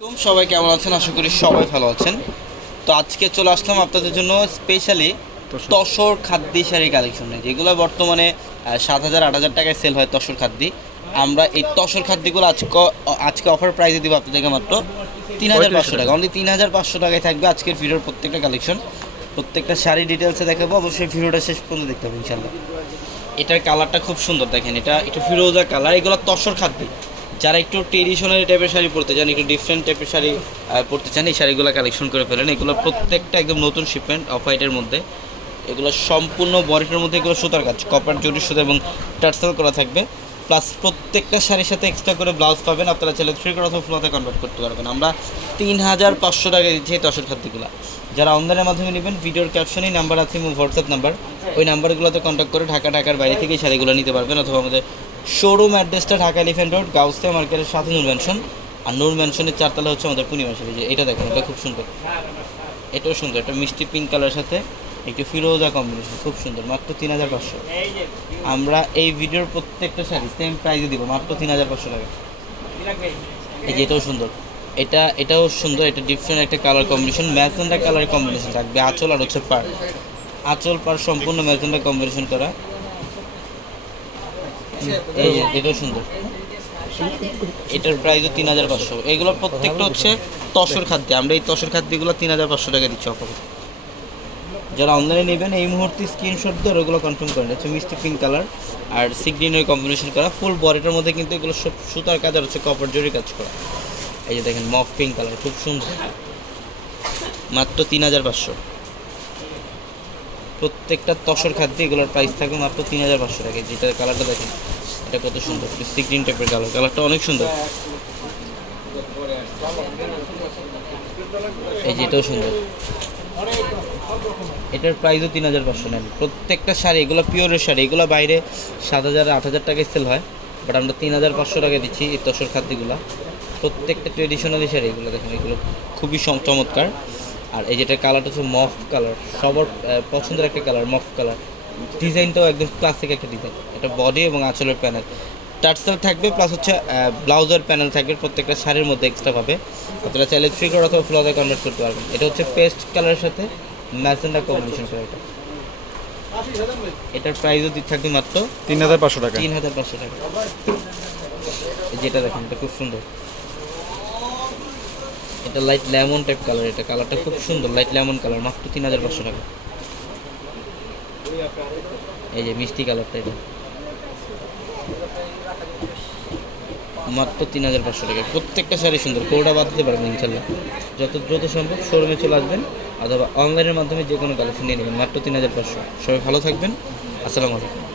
সবাই কেমন আছেন? আশা করি সবাই ভালো আছেন। তো আজকে চলে আসলাম আপনাদের জন্য স্পেশালি তসর। খাদ্যি শাড়ি কালেকশনে যেগুলো বর্তমানে সাত হাজার আট হাজার টাকায় সেল হয় তসর খাদ্যি। আমরা এই তসর খাদ্যগুলো আজকে আজকে অফার প্রাইসে দিব আপনাদেরকে মাত্র তিন হাজার পাঁচশো টাকা। অনলি তিন হাজার পাঁচশো টাকায় থাকবে আজকের ভিডিওর প্রত্যেকটা কালেকশন প্রত্যেকটা শাড়ি ডিটেলসে দেখাবো। অবশ্যই ভিডিওটা শেষ পর্যন্ত দেখতে হবে ইনশাল্লাহ এটার কালারটা খুব সুন্দর দেখেন। এটা একটু ফিরোজা কালার এগুলো তসর খাদ্যি। যারা একটু ট্রেডিশনাল টাইপের শাড়ি পরতে চান, একটু ডিফারেন্ট টাইপের শাড়ি পরতে চান, এই শাড়িগুলো কালেকশন করে ফেলেন। এগুলো প্রত্যেকটা একদম নতুন শিপমেন্ট অফ হোয়াইটের মধ্যে। এগুলো সম্পূর্ণ বডিটার মধ্যে, এগুলো সুতার কাজ। কপার জরি সুতা এবং টার্সেল করা থাকবে। প্লাস প্রত্যেকটা শাড়ির সাথে এক্সট্রা করে ব্লাউজ পাবেন। আপনারা চাইলে থ্রি করে অথবা ফ্লোতে কনভার্ট করতে পারবেন। আমরা তিন হাজার পাঁচশো টাকা দিচ্ছি এই তসর খাদ্যগুলো। যারা অনলাইনের মাধ্যমে নেবেন, ভিডিওর ক্যাপশনেই নাম্বার আছে এবং হোয়াটসঅ্যাপ নাম্বার ওই নাম্বারগুলোতে কন্ট্যাক্ট করে ঢাকা, ঢাকার বাইরে থেকে শাড়িগুলো নিতে পারবেন অথবা আমাদের শোরুম অ্যাড্রেসটা ঢাকা এলিফেন্ট রোড, গাউসিয়া মার্কেটের সাথে নূর ম্যানশন। আর নূর ম্যানশনের চারতলা হচ্ছে আমাদের পূর্ণিমা যে এটা দেখেন, এটা খুব সুন্দর। এটাও সুন্দর এটা মিষ্টি পিঙ্ক কালারের সাথে একটু ফিরোজা কম্বিনেশন খুব সুন্দর, মাত্র তিন হাজার পাঁচশো। আমরা এই ভিডিওর প্রত্যেকটা শাড়ি সেম প্রাইসে দিব, মাত্র তিন হাজার পাঁচশো টাকা। এই যে এটাও সুন্দর। এটা, এটাও সুন্দর, এটা ডিফারেন্ট একটা colour combination magenta colour combination থাকবে, আঁচল আর হচ্ছে পার আঁচল পার সম্পূর্ণ ম্যাজেন্ডা কম্বিনেশন করা। এই যে, এটাও সুন্দর। এটার প্রাইসও তিন হাজার পাঁচশো। এগুলো প্রত্যেকটা হচ্ছে তসর খাদ্য। আমরা এই তসর খাদ্যগুলো তিন হাজার পাঁচশো টাকা দিচ্ছি অফার। যারা অনলাইনে নেবেন, এই মুহূর্তে স্ক্রিনশট দিয়ে ওগুলো কনফার্ম করেন। হচ্ছে মিষ্টি পিঙ্ক কালার আর সিগ্রিনের কম্বিনেশন করা। ফুল বডিটার মধ্যে কিন্তু এগুলো সব সুতার কাজ আর হচ্ছে কপার জরি কাজ করা। এই যে দেখেন মফ পিঙ্ক কালার খুব সুন্দর। মাত্র তিন হাজার পাঁচশো। প্রত্যেকটা তসর খাদ্যে এগুলোর প্রাইস থাকবে মাত্র তিন হাজার পাঁচশো টাকা। যেটার কালারটা দেখেন, এটা কত সুন্দর। সিগ্রিন টাইপের কালার কালারটা অনেক সুন্দর। এই যে এটাও সুন্দর। এটার প্রাইসও তিন হাজার পাঁচশো নেন। প্রত্যেকটা শাড়ি, এগুলো পিওরের শাড়ি, এগুলো বাইরে সাত হাজার, আট হাজার টাকায় সেল হয়। বাট আমরা তিন হাজার পাঁচশো টাকা দিচ্ছি এই তসর খাদ্যগুলো। প্রত্যেকটা ট্রেডিশনালি শাড়ি, এগুলো দেখেন, এগুলো খুবই চমৎকার আর এই যেটা কালারটা হচ্ছে মফ কালার সবার পছন্দের একটা কালার মফ কালার ডিজাইনটাও একদম ক্লাসিক একটা ডিজাইন এটা বডি এবং আঁচলের প্যানেল টার্সেল থাকবে প্লাস হচ্ছে ব্লাউজের প্যানেল থাকবে প্রত্যেকটা শাড়ির মধ্যে এক্সট্রা পাবে। আপনারা চাইলে থ্রি অথবা ফ্লোতে কনভার্ট করতে পারবেন। এটা হচ্ছে পেস্ট কালারের সাথে ম্যাজেন্ডা কম্বিনেশন করা এটা এটার প্রাইসও দিতে থাকবে মাত্র তিন হাজার পাঁচশো টাকা। তিন হাজার পাঁচশো টাকা। এই যেটা দেখেন এটা খুব সুন্দর। এটা লাইট লেমন টাইপ কালার এটা কালারটা খুব সুন্দর লাইট লেমন কালার মাত্র তিন হাজার পাঁচশো টাকা। এই যে মিষ্টি কালারটা এটা। মাত্র তিন হাজার পাঁচশো টাকা। প্রত্যেকটা শাড়ি সুন্দর কোটা বাদ দিতে পারবেন ইনশাল্লাহ। যত দ্রুত সম্ভব শোরুমে চলে আসবেন, অথবা অনলাইনের মাধ্যমে যে কোনো কালেকশন নিয়ে নেবেন, মাত্র তিন হাজার পাঁচশো। সবাই ভালো থাকবেন। আসসালামু আলাইকুম।